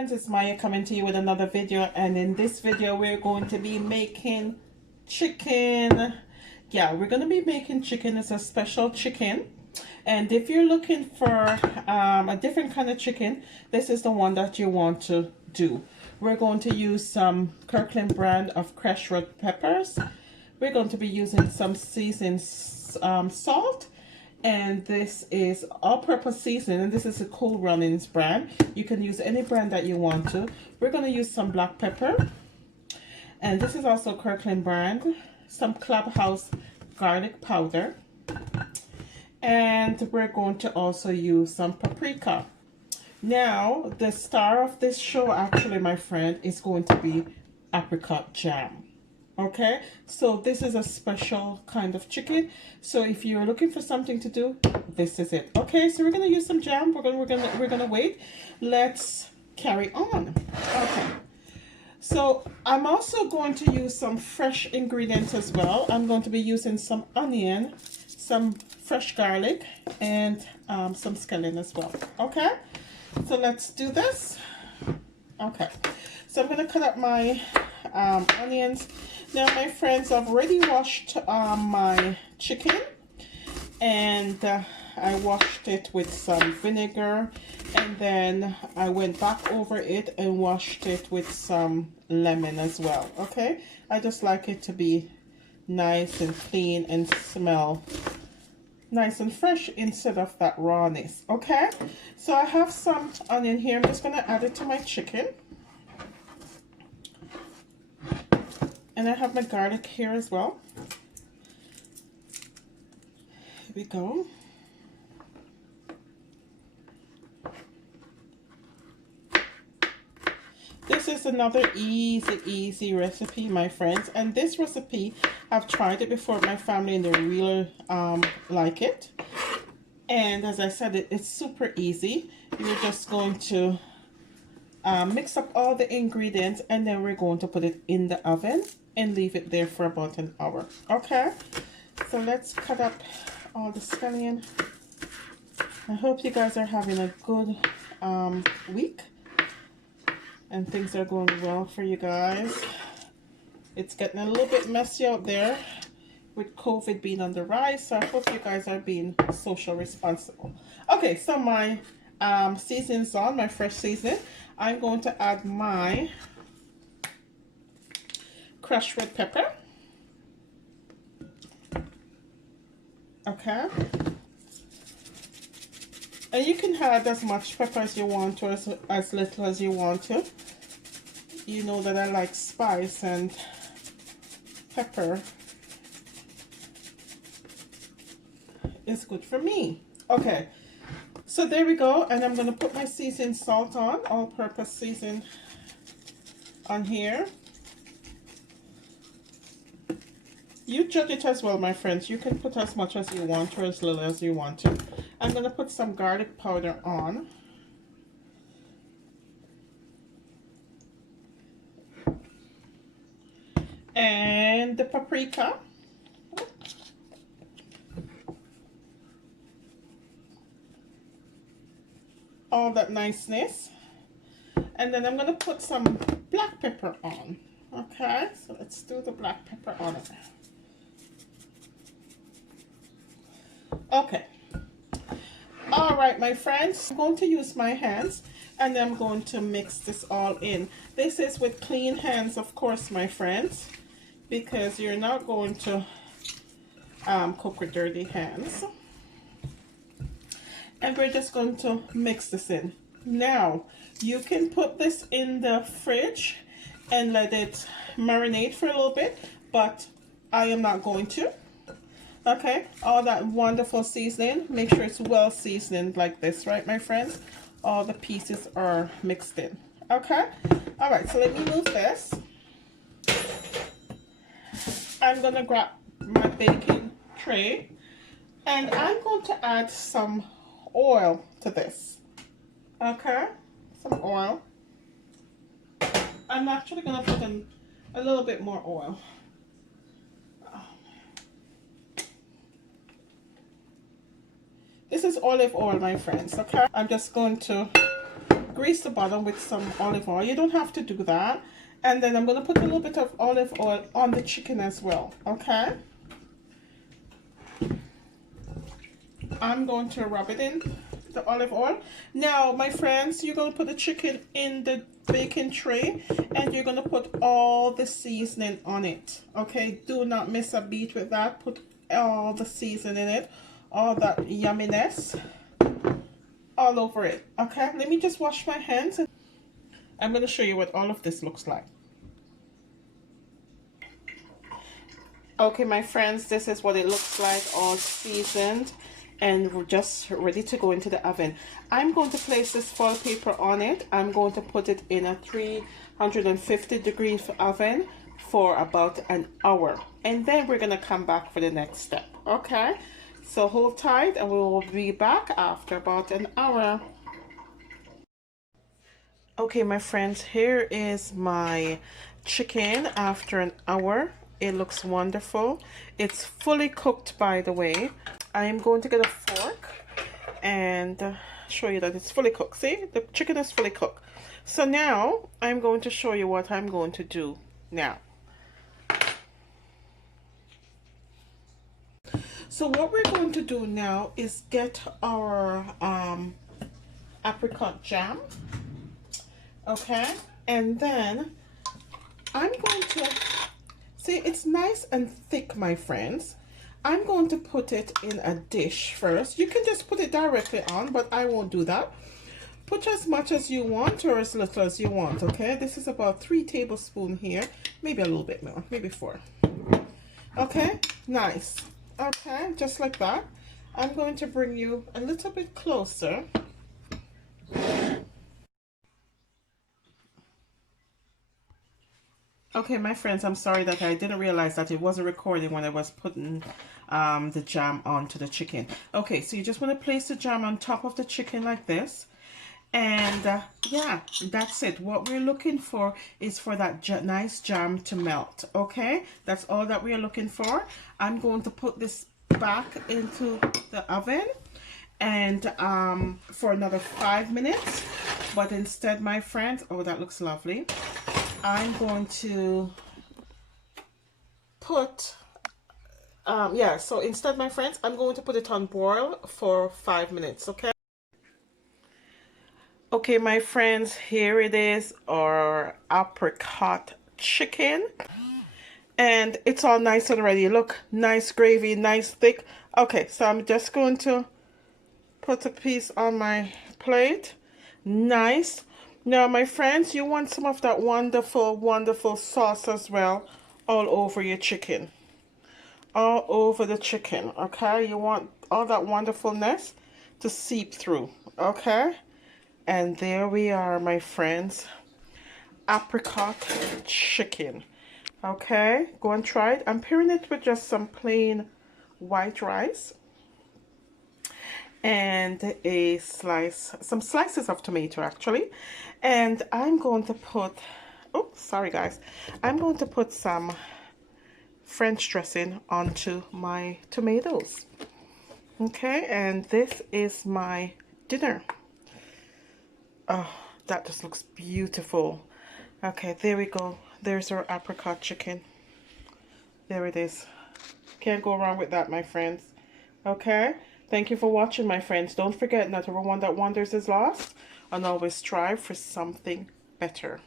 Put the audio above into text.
friends, it's Maya coming to you with another video, and in this video we're going to be making chicken. Yeah, we're going to be making chicken. It's a special chicken, and if you're looking for a different kind of chicken, this is the one that you want to do. We're going to use some Kirkland brand of crushed red peppers. We're going to be using some seasoned salt, and this is all-purpose seasoning, and this is a Cool Runnings brand. You can use any brand that you want to. We're going to use some black pepper, and this is also Kirkland brand. Some Clubhouse garlic powder, and we're going to also use some paprika. Now, the star of this show, actually, my friend, is going to be apricot jam. Okay, so this is a special kind of chicken. So if you're looking for something to do, this is it. Okay, so we're gonna use some jam. We're gonna wait. Let's carry on. Okay. So I'm also going to use some fresh ingredients as well. I'm going to be using some onion, some fresh garlic, and some scallion as well. Okay, so let's do this. Okay, so I'm going to cut up my onions. Now, my friends, I've already washed my chicken, and I washed it with some vinegar, and then I went back over it and washed it with some lemon as well. Okay, I just like it to be nice and clean and smell nice and fresh instead of that rawness. Okay, so I have some onion here. I'm just going to add it to my chicken. And I have my garlic here as well. Here we go. This is another easy recipe, my friends. And this recipe, I've tried it before with my family, and they really like it. And as I said, it's super easy. You're just going to mix up all the ingredients, and then we're going to put it in the oven and leave it there for about an hour. Okay, so let's cut up all the scallion. I hope you guys are having a good week and things are going well for you guys. It's getting a little bit messy out there with COVID being on the rise, so I hope you guys are being social responsible. Okay, so my seasoning's on, my fresh seasoning. I'm going to add my crushed red pepper. Okay, and you can add as much pepper as you want to, as little as you want to. You know that I like spice, and pepper is good for me. Okay, so there we go, and I'm going to put my seasoned salt on, all-purpose season on here. You judge it as well, my friends. You can put as much as you want or as little as you want to. I'm going to put some garlic powder on. And the paprika. All that niceness. And then I'm going to put some black pepper on. Okay, so let's do the black pepper on it. Okay, all right, my friends, I'm going to use my hands, and I'm going to mix this all in. This is with clean hands, of course, my friends, because you're not going to cook with dirty hands. And we're just going to mix this in. Now, you can put this in the fridge and let it marinate for a little bit, but I am not going to. Okay, all that wonderful seasoning, make sure it's well seasoned like this, right, my friends? All the pieces are mixed in. Okay, all right, so let me move this. I'm gonna grab my baking tray, and I'm going to add some oil to this. Okay, some oil. I'm actually gonna put in a little bit more oil. This is olive oil, my friends. Okay, I'm just going to grease the bottom with some olive oil. You don't have to do that. And then I'm going to put a little bit of olive oil on the chicken as well, okay? I'm going to rub it in, the olive oil. Now, my friends, you're going to put the chicken in the baking tray and you're going to put all the seasoning on it, okay? Do not miss a beat with that. Put all the seasoning in it, all that yumminess all over it, okay? Let me just wash my hands. I'm going to show you what all of this looks like. Okay, my friends, this is what it looks like, all seasoned and we're just ready to go into the oven. I'm going to place this foil paper on it. I'm going to put it in a 350-degree oven for about an hour, and then we're going to come back for the next step, okay? So hold tight and we will be back after about an hour. Okay, my friends, here is my chicken after an hour. It looks wonderful. It's fully cooked, by the way. I am going to get a fork and show you that it's fully cooked. See, the chicken is fully cooked. So now I'm going to show you what I'm going to do now. So what we're going to do now is get our apricot jam, okay? And then I'm going to, see, it's nice and thick, my friends. I'm going to put it in a dish first. You can just put it directly on, but I won't do that. Put as much as you want or as little as you want, okay? This is about 3 tablespoons here, maybe a little bit more, maybe 4. Okay, nice. Okay, just like that. I'm going to bring you a little bit closer. Okay, my friends, I'm sorry that I didn't realize that it wasn't recording when I was putting the jam onto the chicken. Okay, so you just want to place the jam on top of the chicken like this. And yeah, that's it. What we're looking for is for that nice jam to melt, okay? That's all that we're looking for. I'm going to put this back into the oven and for another 5 minutes. But instead, my friends, oh, that looks lovely. I'm going to put yeah, so instead, my friends, I'm going to put it on boil for 5 minutes, okay? Okay, my friends, here it is, our apricot chicken. And it's all nice already. Look, nice gravy, nice thick. Okay, so I'm just going to put a piece on my plate. Nice. Now, my friends, you want some of that wonderful, wonderful sauce as well all over your chicken. All over the chicken, okay? You want all that wonderfulness to seep through, okay? And there we are, my friends. Apricot chicken. Okay, go and try it. I'm pairing it with just some plain white rice and a slice, some slices of tomato actually. And I'm going to put, oh, sorry guys. I'm going to put some French dressing onto my tomatoes. Okay, and this is my dinner. Oh, that just looks beautiful. Okay, there we go. There's our apricot chicken. There it is. Can't go wrong with that, my friends. Okay, thank you for watching, my friends. Don't forget, not everyone that wanders is lost, and always strive for something better.